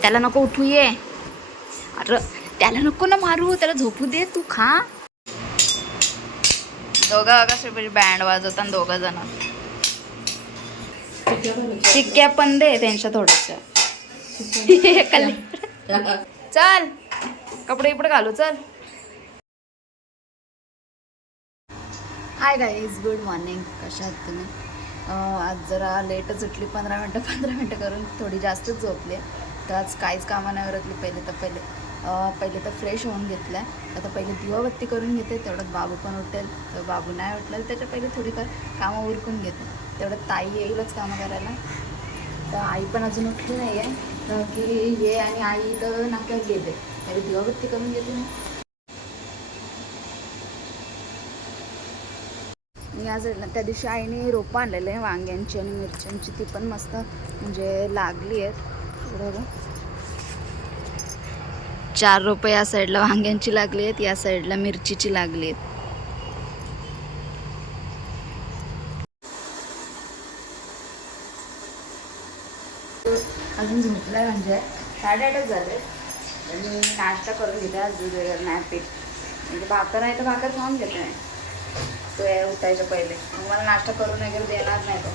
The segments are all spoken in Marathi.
त्याला नको उठू ये. अरे त्याला नको ना मारू त्याला झोपू दे तू खा. दोघं कसे बँड वाजवतात दोघं जण. शिक्क्या पण दे त्यांच्या थोडस चल कपडे इकडे घालू चल. हाय गाईज गुड मॉर्निंग कशा आहात तुम्ही? आज जरा लेटच उठली पंधरा मिनटं पंधरा मिनटं करून थोडी जास्तच झोपली. आहे तर आज काहीच कामं नाही उरकली पहिले तर पहिले पहिले तर फ्रेश होऊन घेतलं आहे आता पहिले दिवाबत्ती करून घेते तेवढ्यात बाबू पण उठेल. तर बाबू नाही उठला तर त्याच्या पहिले थोडीफार कामं उरकून घेते. तेवढ्यात ताई येईलच कामं करायला. तर आई पण अजून उठली नाही आहे तर की ये आणि आई तर नाक्यात गेले. पहिले दिवाबत्ती करून घेते मी. मी आज त्या दिवशी आईने रोपं आणलेले आहे वांग्यांची आणि मिरच्यांची. ती पण मस्त म्हणजे लागली आहेत. बघा. चार रोपं या साईडला वांग्यांची लागली आहेत या साईडला मिरचीची लागली आहेत. अजून झोपलाय म्हणजे? साडेआठच झाले. आणि नाश्ता करून घेते आज दूध वगैरे नाही पीठ. म्हणजे भाकर नाही तर भाकर खाऊन घेते नाही तो या उठायच्या पहिले. मग मला नाश्ता करून वगैरे देणार नाही तो.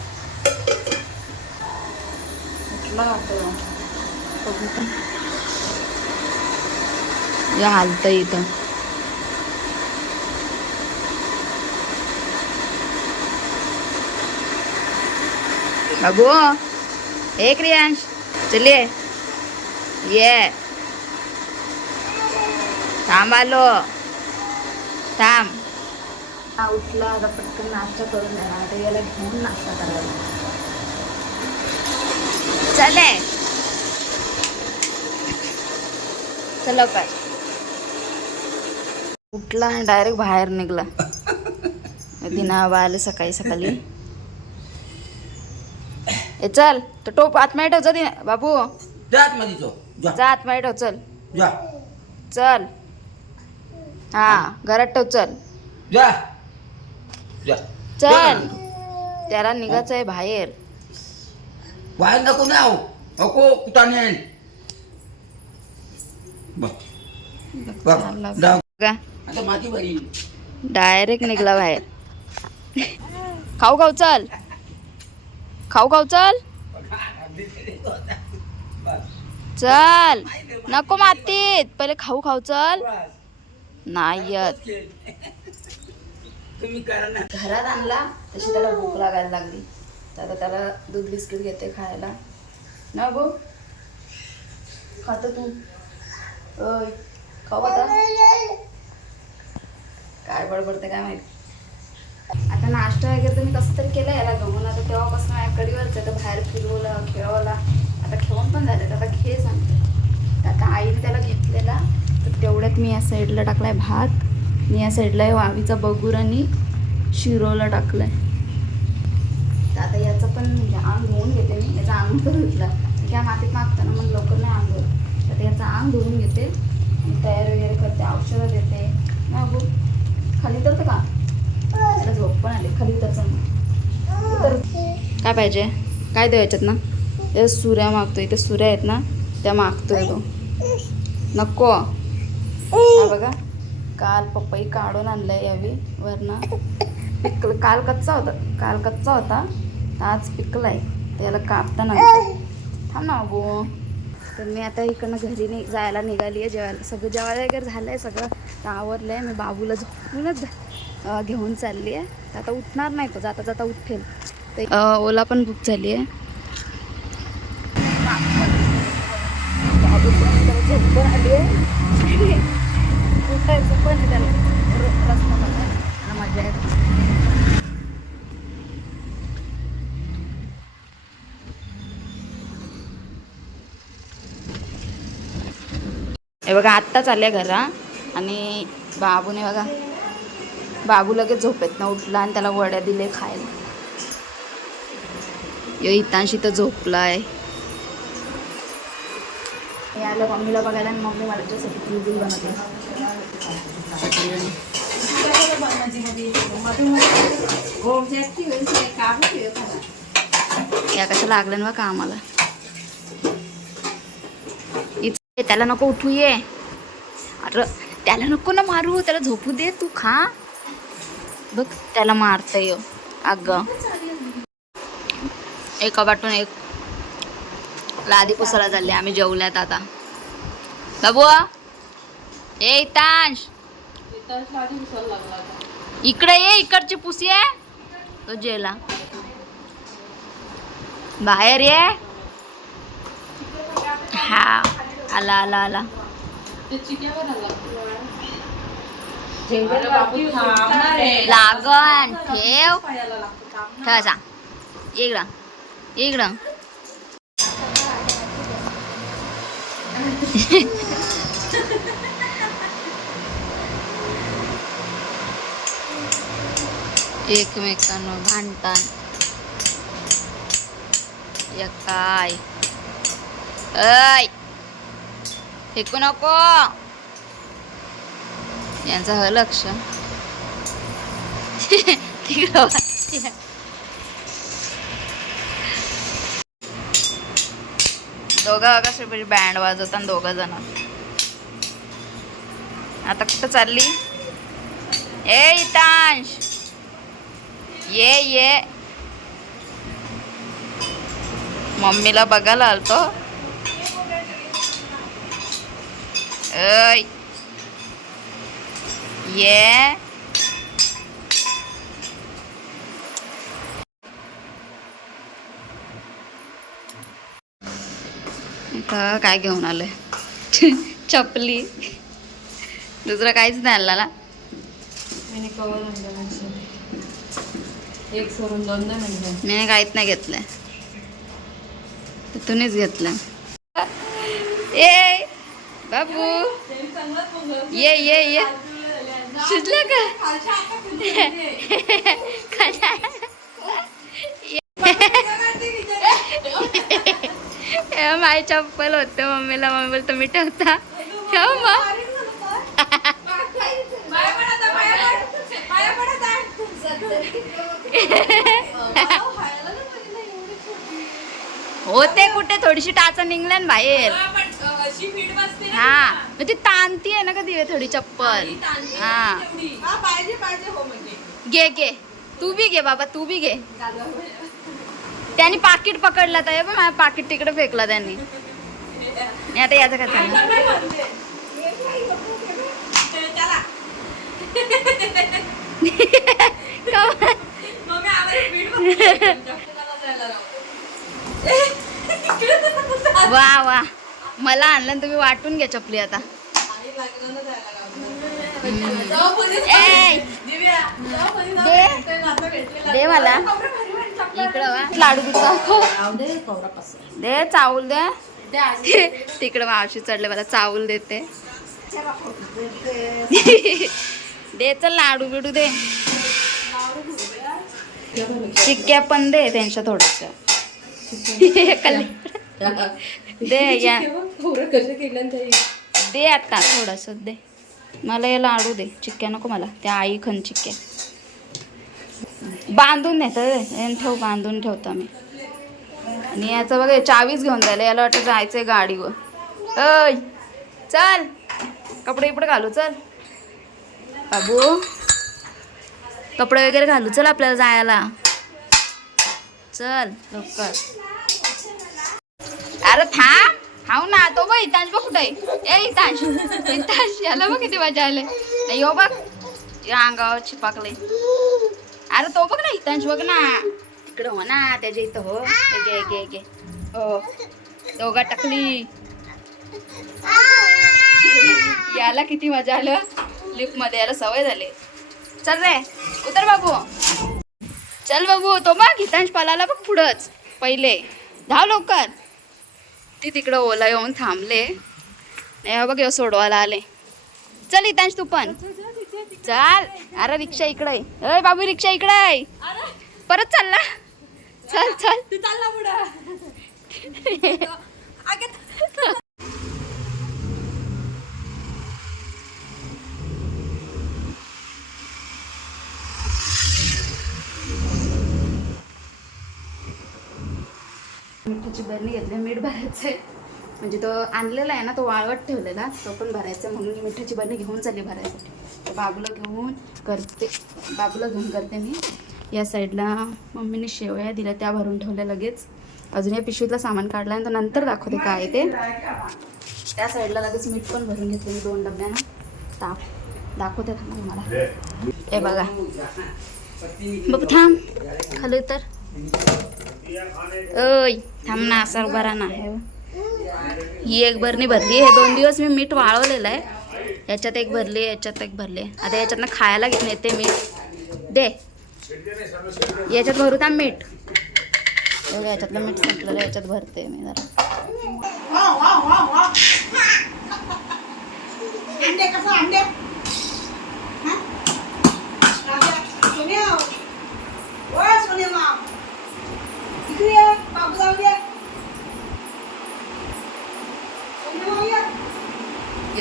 उठला वाटतं बघू. या हालतं इथं. बाबू हे क्रियांश चलिए ये. थांब आलो. थांब. हा उठला आता पटकन नाश्ता करून देणार आता याला घेऊन नाश्ता करायला. चले. चला काय उठला आणि डायरेक्ट बाहेर निघला. दिना आले सकाळी सकाळी. ए चल तो टोप आतमध्ये ठेव जा दिना बाबू. जा आतमध्ये ठेव चल. जा. चल. हा घरात ठेव चल. जा. जा. चल. त्याला निघायचं आहे बाहेर. बाहेर नको नाव डायरेक्ट निघला बाहेर. खाऊ खाऊ चल. खाऊ खाऊ चल. चल. नको मातीत. पहिले खाऊ खाऊ चल. नाही येत. तुम्ही करा ना. घरात आणला तशी त्याला भूक लागायला लागली. तर आता त्याला दूध बिस्किट घेते खायला. ना गो? खातो तू? ओय खाऊ आता. काय बडबडते काय माहिती? आता नाश्ता वगैरे तर मी कसं तरी केलं याला गमून आता तेव्हापासून माझ्याकडीवरच आहे तर बाहेर फिरवलं खेळवला. आता खेळून पण झाले आता खेळ सांगते. तर आता आईने त्याला घेतलेला. तर तेवढ्यात मी या साईडला टाकलाय भात. मी या साईडला वावीचा बगूर आणि शिरोला टाकलाय. तर आता याचं पण म्हणजे अंग धुवून घेते मी. याचा अंग तर धुतला त्या मातीत मागताना मग लवकर नाही अंग करते तर याचा अंग धुवून घेते. तयार वगैरे करते औषधं देते. मग खाली तर का? त्याला झोप पण आली खाली तर तर काय पाहिजे? काय देऊ याच्यात ना ते सूर्या मागतो इथे सूर्या आहेत ना त्या मागतोय तो. नको. बघा. काल पपई काढून आणलाय यावी वरनं. पिकल. काल कच्चा होता. काल कच्चा होता. आज आज पिकलाय त्याला कापताना थांब ना अगो तर मी आता इकडनं घरी नि जायला निघाली आहे जेवायला सगळं जेवायला वगैरे झालं आहे सगळं आवरलं आहे मी बाबूला झोपूनच घेऊन चालली आहे तर आता उठणार नाही तो जाता जाता उठेल. तर ओला पण बुक झाली आहे बाबू पण झोप पण आली आहे उठायचं पण आहे त्याला. र- रस्ता माझ्या आणि मजा येते हे बघा आत्ताच आल्या घरा. आणि बाबूने बघा बाबू लगेच झोपेत ना उठला आणि त्याला वड्या दिले खायला. यो इतांशी तर झोपलाय. आलं मम्मीला बघायला आणि मम्मी मला बनवते. या कशा लागलं ना कामाला ए, त्याला नको उठू ये. अरे त्याला नको ना मारू त्याला झोपू दे तू खा. बघ त्याला मारता ये. अग. एका वाटून एक. लादी पुसायला चालली आम्ही जेवल्यात आता. बाबू ए तांश इकडे ये इकडची पुसी आहे तो जेला. बाहेर ये. हा. आला आला आला लागन ठेव ठेवा सांग इकडं इकडं एकमेकांवर भांडतान या काय ऐ फेकू नको. यांचं ह लक्ष. तिकडं दोघं कसे बँड वाजवतात दोघं जण. आता कुठं चालली? ए इतांश. ये ये. मम्मीला बघायला आलतो. ऐ ये आता काय घेऊन आलंय चपली. दुसरं काहीच नाही आणला ना? एक सोडून दोन मी काहीच नाही घेतलंय तुम्हीच घेतलं. ए! बाबू. ये ये ये. शिजलं का? हे माय चप्पल होते मम्मीला मम्मी बोलतो मी ठेवता. ठेव मग. होते कुठे? थोडीशी टाचा निघल्या बाहेर. हा. मग ती ताणती आहे ना कधी थोडी चप्पल. हा. घे घे. तू बी घे बाबा तू बी घे. त्यांनी पाकिट पकडला तर पण माझ्या पाकिट तिकडे फेकला त्यांनी. आता याचं काय चाललं का- वा वा. मला आणलं आणि तुम्ही वाटून घ्या चपली आता. दे दे मला. इकडं वा. लाडू दे चावल दे. तिकडं मावशी चढले मला चावल देते. दे चल लाडू बिडू दे. चिक्क्या पण दे त्यांच्या थोडस दे या. कसे केलं दे आता थोडस दे. मला याला लाडू दे. चिक्क्या नको मला. त्या आई खन चिक्क्या. बांधून नेत ठेव बांधून ठेवतो मी आणि याचं बघा चावीस चावीच घेऊन जायला. याला वाटतं जायचंय गाडीवर. अय चल. कपडे इकडे घालू चल. बाबू. कपडे वगैरे घालू चल आपल्याला जायला. चल लवकर. अरे थांब. हाव ना तो बघ इतांश बघ कुठे ए इतांश इतांश याला बघ किती मजा आले. नाही यो बघ या अंगावर चिपाकले अरे तो बघ ना इतांश बघ ना. तिकडं हो ना त्याच्या इथं हो. हे गे घे हो दोघा टाकली. याला किती मजा आलं लिफ्टमध्ये याला सवय झाली. चल रे उतर बाबू. चल बाबू तो बघ हितांश पलाला बघ पुढंच. पहिले. धाव लवकर. ती तिकडं ओला येऊन थांबले. नाही बघ ह्यो सोडवायला आले. चल हितांश तू पण. चाल. अरे रिक्षा इकडे आहे. अय बाबू रिक्षा इकडे आहे. परत चालला चल चल. तू चालला पुढं. मिठाची बरणी घेतली मीठ भरायचंय. म्हणजे तो आणलेला आहे ना तो वाळवट ठेवलेला तो पण भरायचा म्हणून मी मिठाची बरणी घेऊन चालली भरायसाठी. तर बाबूला घेऊन करते बाबूला घेऊन करते मी. या साईडला मम्मीने शेवया दिल्या त्या भरून ठेवल्या लगेच. अजून या पिशवीतला सामान काढलं आणि नंतर दाखवते काय ते. त्या साईडला लगेच मीठ पण भरून घेतलं मी दोन डब्यानं. ताप. दाखवते थांब तुम्हाला हे बघा. बघ थांब. खाली तर ओय थांब ना असा बरा ना. ही एक भरणी भरली हे दोन दिवस मी मीठ वाळवलेलं आहे. याच्यात एक भरली याच्यात एक भरली. आता याच्यातनं खायला घेऊन येते मीठ दे. याच्यात भरू थांब मीठ. एवढं याच्यातलं मीठ संपलेलं याच्यात भरते मी जरा.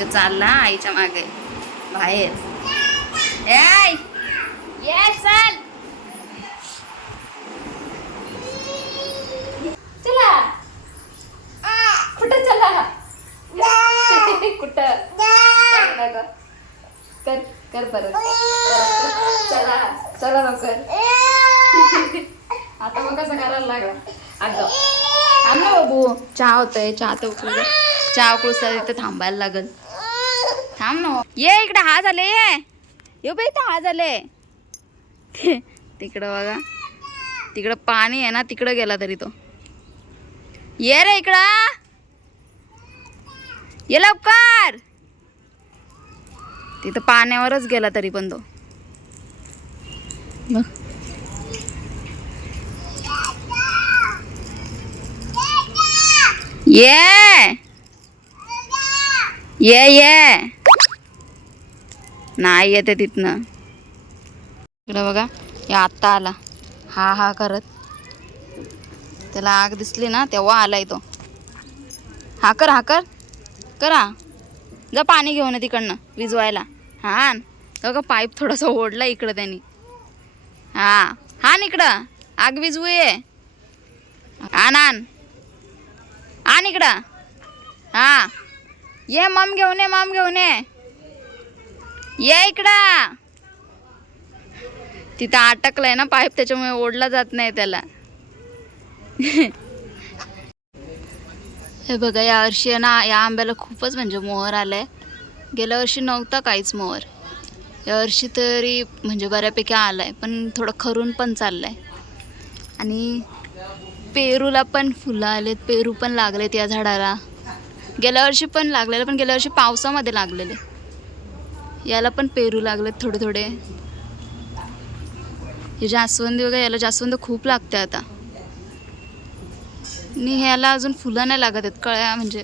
चालला आईच्या मागे बाहेर! ये चल. कुठं चला? कुठं. कर कर परत परत. चला चला लवकर. आता मग कसं करायला लागला? अगं थांब ना बाबू. चहा होतोय चहा तर उकळू दे. चहा उकळूस तिथं इथं थांबायला लागल. थांब ना. ये इकडे हा झाले ये. यो बाई इथं हा झाले तिकडं बघा. तिकडं पाणी आहे ना तिकडं गेला तरी तो. ये रे इकडं. ये लवकर. तिथं पाण्यावरच गेला तरी पण तो. बघ. ये ये ये नाही येते तिथनं. इकडं बघा या आत्ता आला. हा हा करत. त्याला आग दिसली ना तेव्हा आलाय तो. हा कर हा कर. करा. जा पाणी घेऊन ये तिकडनं विजवायला. हा बघा पाईप थोडासा ओढला इकडं त्यांनी. हा. हा इकडं. आग विजवू ये. आण आण. आण इकडं. हा. ये मम घेऊन ये मम घेऊन ये. ये इकडं. तिथं अटकलंय ना पाईप त्याच्यामुळे ओढला जात नाही त्याला. हे बघा या वर्षी आहे ना या आंब्याला खूपच म्हणजे मोहर आलाय. गेल्या वर्षी नव्हता काहीच मोहर. या वर्षी तरी म्हणजे बऱ्यापैकी आलाय पण थोडं खरून पण चाललंय. आणि पेरूला पण फुलं आलेत पेरू पण लागलेत या झाडाला. गेल्या वर्षी पण लागलेलं पण गेल्या वर्षी पावसामध्ये लागलेले. याला पण पेरू लागलेत थोडे थोडे. हे जास्वंदी वगैरे याला जास्वंद खूप लागते आता. आणि ह्याला अजून फुलं नाही लागत आहेत कळ्या म्हणजे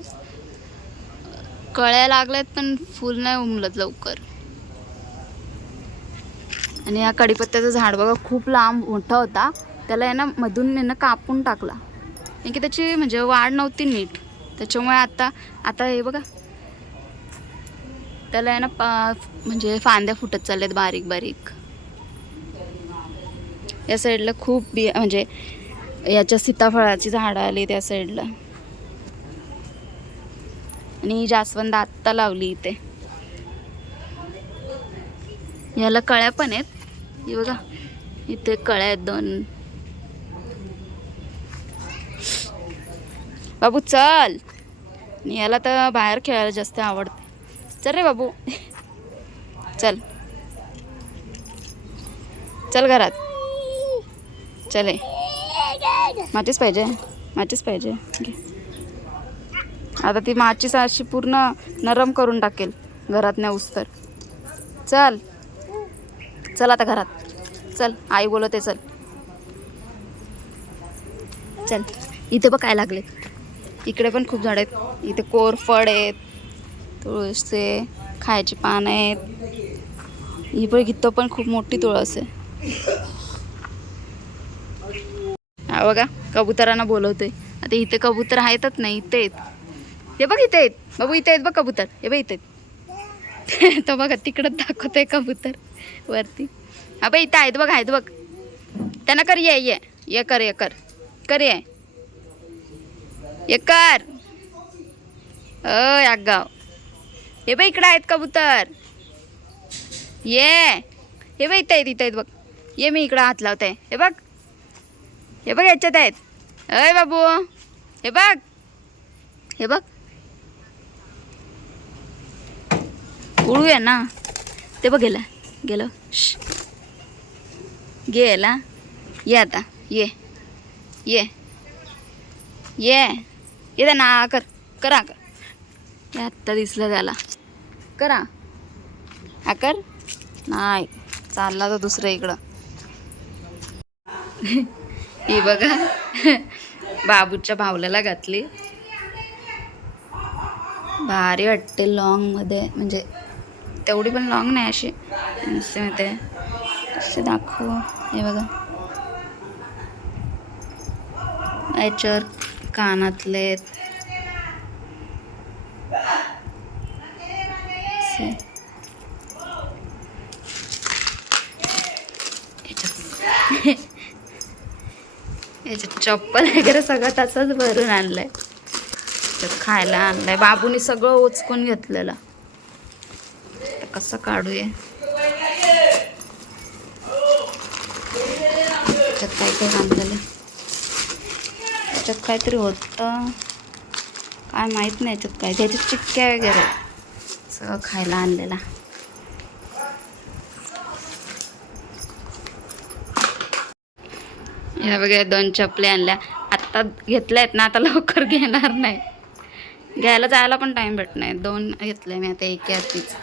कळ्या लागल्यात पण फुल नाही उमलत लवकर. आणि या कढीपत्त्याचं झाड बघा खूप लांब मोठा होता. त्याला आहे ना मधून यानं कापून टाकला. नाही की त्याची म्हणजे वाढ नव्हती नीट. त्याच्यामुळे आता आता हे बघा. त्याला आहे ना पा म्हणजे फांद्या फुटत चालल्यात बारीक बारीक. या साईडला खूप बी म्हणजे याच्या सीताफळाची झाडं आली त्या साईडला आणि जास्वंद आत्ता लावली इथे. याला कळ्या पण आहेत. ही बघा. इथे कळ्या आहेत दोन. बाबू चल. याला तर बाहेर खेळायला जास्त आवडते. चल रे बाबू. चल. चल घरात. चले माचीस पाहिजे. माचीस पाहिजे. घे. आता ती माचीस अशी पूर्ण नरम करून टाकेल. घरात नाही तर चल. चल आता घरात. चल. आई बोलते चल. चल. इथे बघ काय लागले इकडे पण खूप झाड आहेत. इथे कोरफड आहेत तुळसचे खायचे पान आहेत. ही पण इथं पण खूप मोठी तुळस आहे. हा बघा कबुतरांना बोलवतोय. आता इथे कबूतर आहेतच नाही इथे आहेत. हे बघ इथे आहेत. बाबू इथे आहेत बघ कबूतर. हे बघ इथे आहेत. तो बघा तिकडं दाखवतोय कबूतर. वरती. हा बघ इथं आहेत बघ आहेत बघ. त्यांना कर ये ये. ये कर ये कर. कर ये. ये कर अय आगाव. हे बाई इकडं आहेत कबूतर. ये. हे बघ इथं आहेत इथं आहेत बघ. ये मी इकडं हात लावते. हे बघ. हे बघ याच्यात आहेत. अय बाबू. हे बघ. हे बघ. उडूया ना. ते बघ गेलं. गेलं. श्श. गेला. ये आता. ये. ये. ये. ये ना कर करा कर. हे आत्ता दिसलं त्याला. करा. हा कर. नाही चालला तो दुसरं इकडं. ही बघा. बाबूच्या भावल्याला घातली. भारी वाटते लॉंगमध्ये म्हणजे तेवढी पण लॉंग नाही अशी. नुसते माहिती असे दाखव. हे बघा. याच्यावर कानातले असे. याच्यात चप्पल वगैरे सगळं तसंच भरून आणलंय. त्याच्यात खायला आणलंय. बाबूनी सगळं उचकून घेतलेलं. कसं काढूया? त्याच्यात काय काय आणलेलं त्याच्यात काहीतरी होतं. काय माहीत नाही याच्यात काय. त्याच्यात चिक्क्या वगैरे. सगळं खायला आणलेला. या वगैरे दोन चपले आणल्या. आत्ता घेतल्या आहेत ना आता लवकर घेणार नाही. घ्यायला जायला पण टाईम भेट नाही. दोन घेतले मी आता एक आहे तीच.